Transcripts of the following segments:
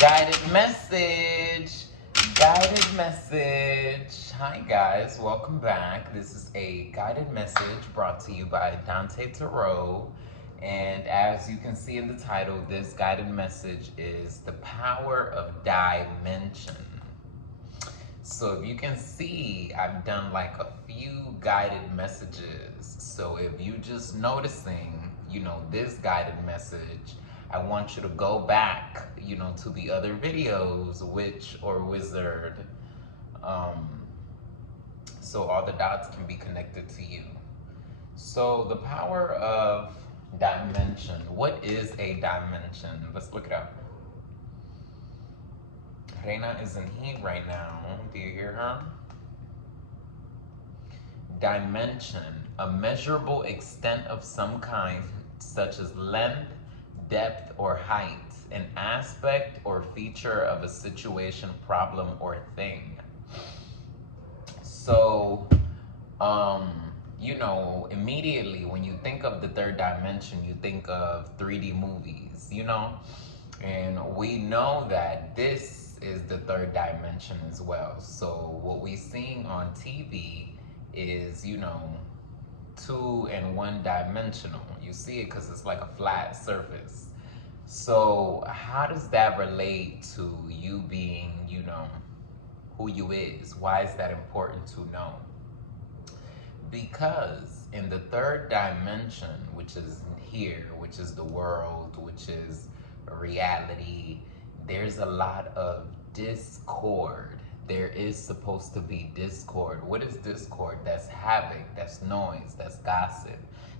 Guided message. Guided message. Hi, guys. Welcome back. This is a guided message brought to you by Dante Tarot. And as you can see in the title, this guided message is the power of dimension. So if you can see, I've done like a few guided messages. So if you just noticing, this guided message, I want you to go back, to the other videos, witch or wizard, um, so all the dots can be connected to you. So the power of dimension. What is a dimension? Let's look it up. Reina is in heat right now. Do you hear her? Dimension, a measurable extent of some kind, such as length, depth, or height, an aspect or feature of a situation, problem, or thing. So, immediately when you think of the third dimension, you think of 3D movies, and we know that this is the third dimension as well. So what we're seeing on TV is, two and one dimensional. You see it because it's like a flat surface. So how does that relate to you being, who you is? Why is that important to know? Because in the third dimension, which is here, which is the world, which is reality, there's a lot of discord. There is supposed to be discord. What is discord? That's havoc, that's noise, that's gossip,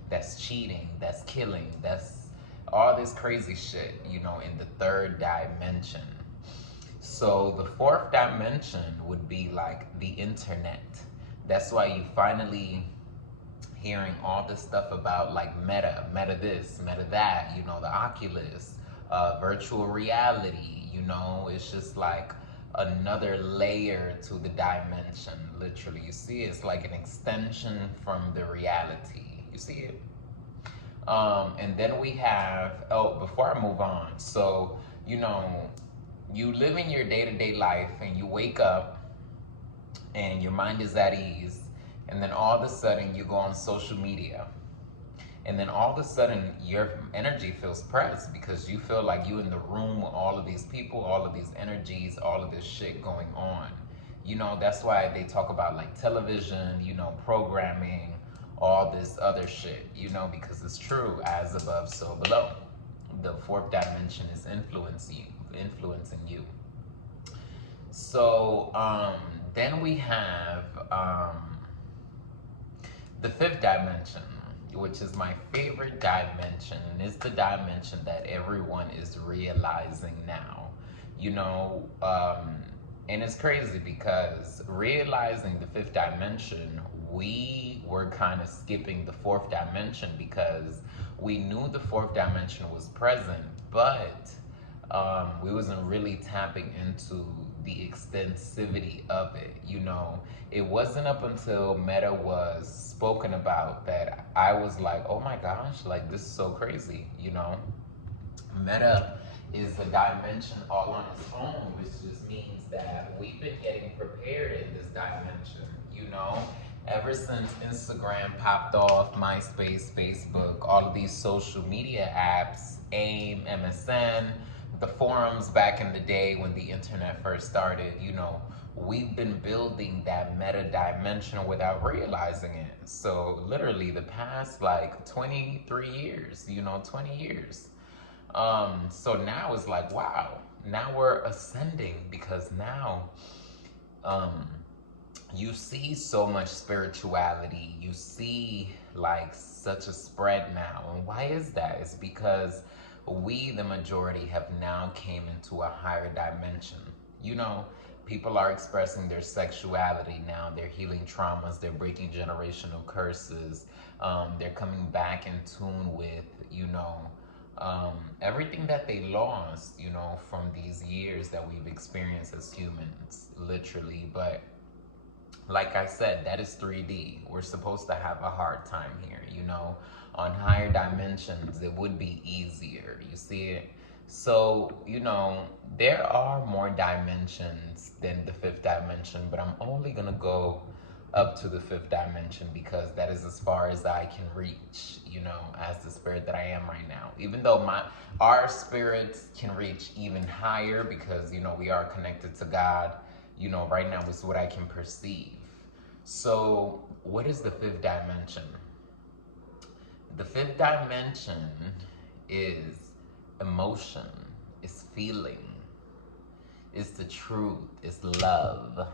that's cheating, that's killing, that's all this crazy shit, in the third dimension. So the fourth dimension would be like the internet. That's why you finally hearing all this stuff about like meta this, meta that, the Oculus, virtual reality, it's just like another layer to the dimension, literally. You see, it's like an extension from the reality. You see it? And then we have, before I move on, so, you live in your day-to-day life and you wake up and your mind is at ease, and then all of a sudden you go on social media, and then all of a sudden your energy feels pressed because you feel like you in the room with all of these people, all of these energies, all of this shit going on. That's why they talk about like television, programming, all this other shit, because it's true, as above, so below. The fourth dimension is influencing you. So then we have the fifth dimension, which is my favorite dimension, and it's the dimension that everyone is realizing now. And it's crazy because realizing the fifth dimension, we were kind of skipping the fourth dimension because we knew the fourth dimension was present, but we wasn't really tapping into the extensivity of it. It wasn't up until Meta was spoken about that I was like, oh my gosh, like this is so crazy. Meta is a dimension all on its own, which just means that we've been getting prepared in this dimension. Ever since Instagram popped off, MySpace, Facebook, all of these social media apps, AIM, MSN, the forums back in the day when the internet first started, we've been building that meta dimension without realizing it. So literally the past like 23 years, 20 years. So now it's like, wow, now we're ascending because now, you see so much spirituality. You see like such a spread now. And why is that? It's because we, the majority, have now came into a higher dimension. People are expressing their sexuality now. They're healing traumas. They're breaking generational curses. They're coming back in tune with, everything that they lost, from these years that we've experienced as humans, literally. But like I said, that is 3D. We're supposed to have a hard time here, On higher dimensions, it would be easier. You see it? So, there are more dimensions than the fifth dimension, but I'm only going to go up to the fifth dimension because that is as far as I can reach, as the spirit that I am right now. Even though our spirits can reach even higher because, we are connected to God, right now is what I can perceive. So, what is the fifth dimension? The fifth dimension is emotion, it's feeling, it's the truth, it's love.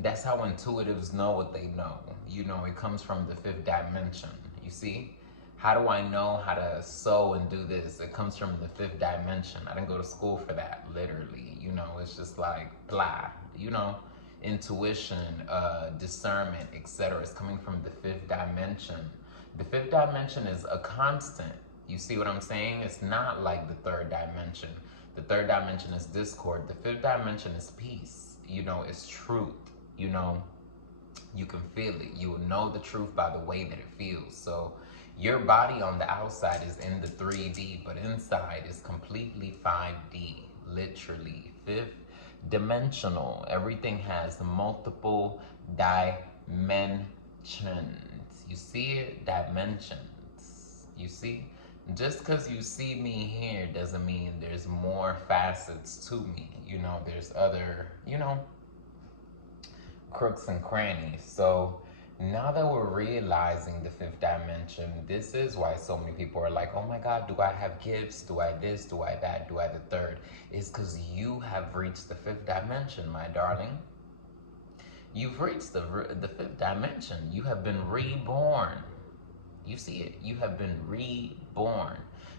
That's how intuitives know what they know. It comes from the fifth dimension. You see? How do I know how to sew and do this? It comes from the fifth dimension. I didn't go to school for that, literally. It's just like blah, intuition, discernment, etc. It's coming from the fifth dimension. The fifth dimension is a constant. You see what I'm saying? It's not like the third dimension. The third dimension is discord. The fifth dimension is peace. It's truth. You can feel it. You will know the truth by the way that it feels. So your body on the outside is in the 3D, but inside is completely 5D, literally fifth dimensional. Everything has multiple dimensions. You see it? Dimensions. You see? Just because you see me here doesn't mean there's more facets to me. There's other, crooks and crannies. So now that we're realizing the fifth dimension, this is why so many people are like, oh my God, do I have gifts? Do I this? Do I that? Do I the third? It's because you have reached the fifth dimension, my darling. You've reached the fifth dimension. You have been reborn. You see it? You have been reborn.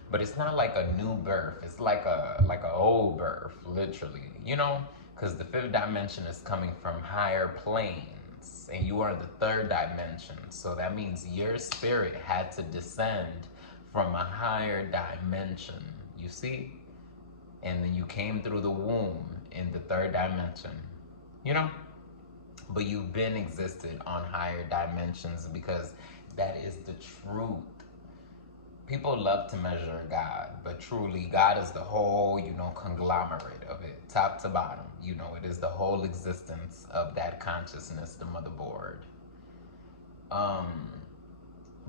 But it's not like a new birth. It's like a old birth, literally. Because the fifth dimension is coming from higher planes, and you are the third dimension. So that means your spirit had to descend from a higher dimension. You see? And then you came through the womb in the third dimension. But you've been existed on higher dimensions because that is the truth. People love to measure God, but truly God is the whole, conglomerate of it, top to bottom. It is the whole existence of that consciousness, the motherboard.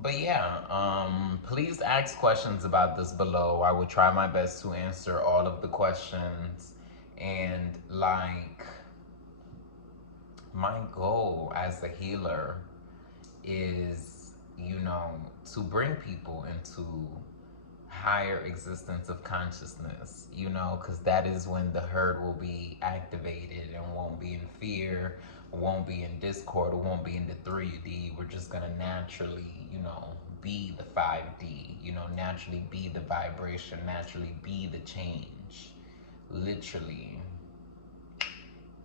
But yeah, please ask questions about this below. I will try my best to answer all of the questions. And my goal as a healer is, to bring people into higher existence of consciousness, because that is when the herd will be activated and won't be in fear, won't be in discord, won't be in the 3D. We're just going to naturally, be the 5D, naturally be the vibration, naturally be the change, literally.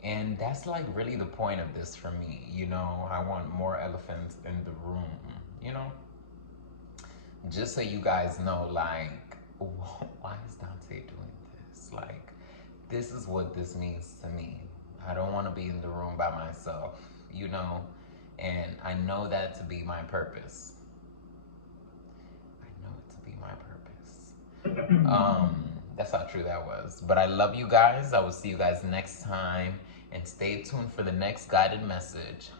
And that's like really the point of this for me. I want more elephants in the room, just so you guys know, why is Dante doing this? This is what this means to me. I don't want to be in the room by myself, and I know that to be my purpose. I know it to be my purpose. That's how true that was. But I love you guys. I will see you guys next time. And stay tuned for the next guided message.